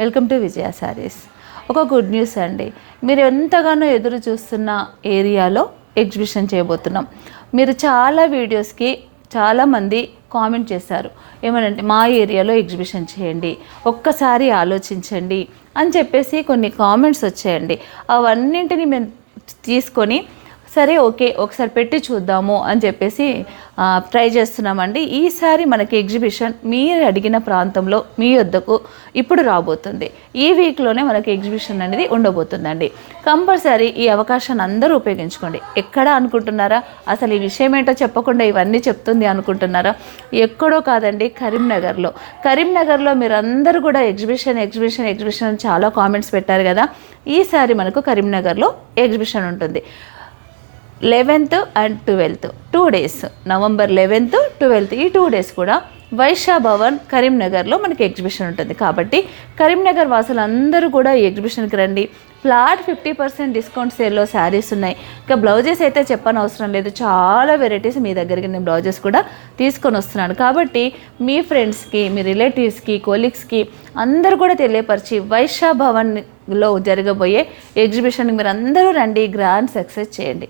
Welcome to విజయ శారీస్. ఒక good news అండి. మీరు ఎంతగానో ఎదురు చూస్తున్న ఏరియాలో ఎగ్జిబిషన్ చేయబోతున్నాం. మీరు చాలా వీడియోస్కి చాలామంది కామెంట్ చేశారు, ఏమనంటే మా ఏరియాలో ఎగ్జిబిషన్ చేయండి, ఒక్కసారి ఆలోచించండి అని చెప్పేసి కొన్ని కామెంట్స్ వచ్చాయండి. అవన్నింటినీ మేము తీసుకొని సరే ఓకే ఒకసారి పెట్టి చూద్దాము అని చెప్పేసి ట్రై చేస్తున్నామండి. ఈసారి మనకి ఎగ్జిబిషన్ మీరు అడిగిన ప్రాంతంలో మీ వద్దకు ఇప్పుడు రాబోతుంది. ఈ వీక్లోనే మనకి ఎగ్జిబిషన్ అనేది ఉండబోతుందండి. కంపల్సరీ ఈ అవకాశాన్ని అందరూ ఉపయోగించుకోండి. ఎక్కడ అనుకుంటున్నారా? అసలు ఈ విషయం ఏంటో చెప్పకుండా ఇవన్నీ చెప్తుంది అనుకుంటున్నారా? ఎక్కడో కాదండి, కరీంనగర్లో మీరు అందరూ కూడా ఎగ్జిబిషన్ చాలా కామెంట్స్ పెట్టారు కదా. ఈసారి మనకు కరీంనగర్లో ఎగ్జిబిషన్ ఉంటుంది. 11th and 12th 2 days, November 11th 12th ఈ 2 days కూడా వైశ్య భవన్ కరీంనగర్లో మనకి ఎగ్జిబిషన్ ఉంటుంది. కాబట్టి కరీంనగర్ వాసులు అందరూ కూడా ఈ ఎగ్జిబిషన్కి రండి. ఫ్లాట్ 50% డిస్కౌంట్ సేల్లో శారీస్ ఉన్నాయి. ఇంకా బ్లౌజెస్ అయితే చెప్పనవసరం లేదు, చాలా వెరైటీస్ మీ దగ్గరికి నేను బ్లౌజెస్ కూడా తీసుకొని వస్తున్నాను. కాబట్టి మీ ఫ్రెండ్స్కి, మీ రిలేటివ్స్కి, కొలీగ్స్కి అందరూ కూడా తెలియపరిచి వైశ్య భవన్లో జరగబోయే ఎగ్జిబిషన్కి మీరు అందరూ రండి, గ్రాండ్ సక్సెస్ చేయండి.